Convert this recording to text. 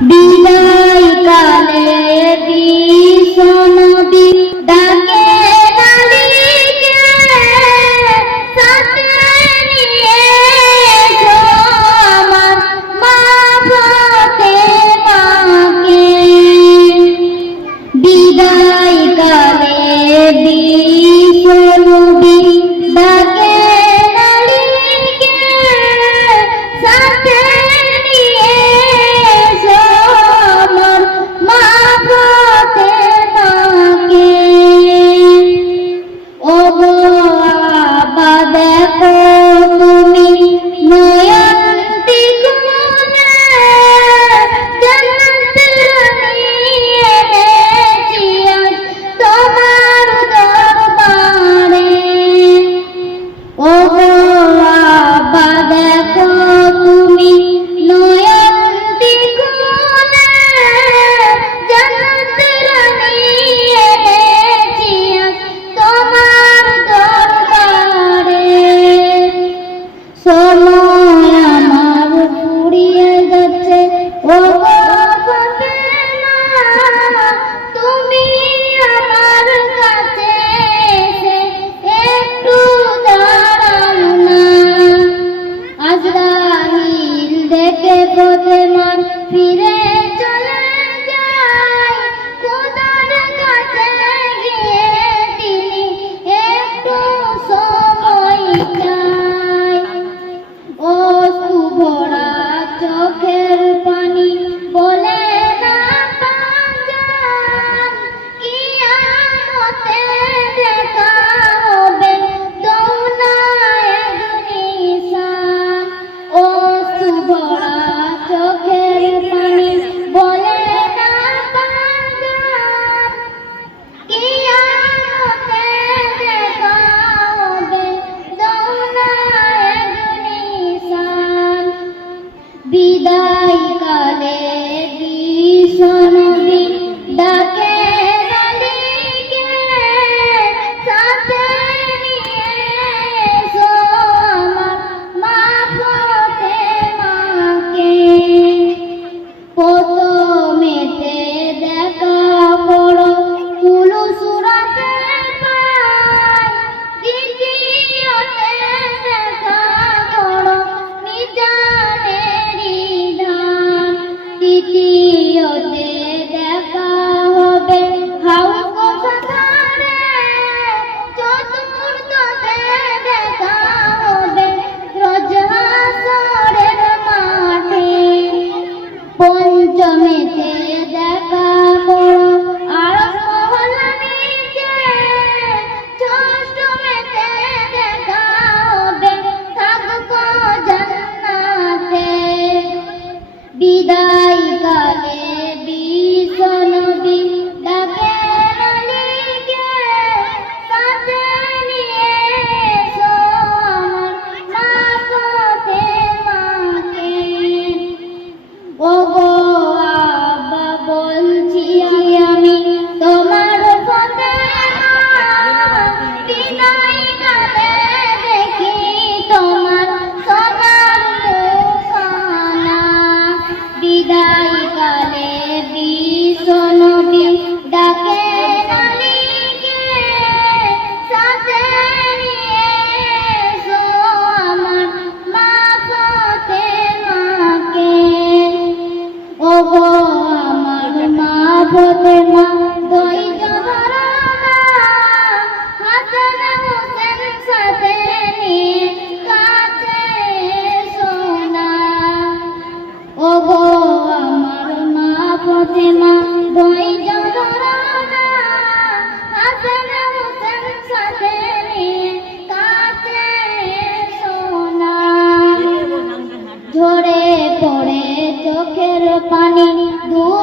b পানি দুই লাল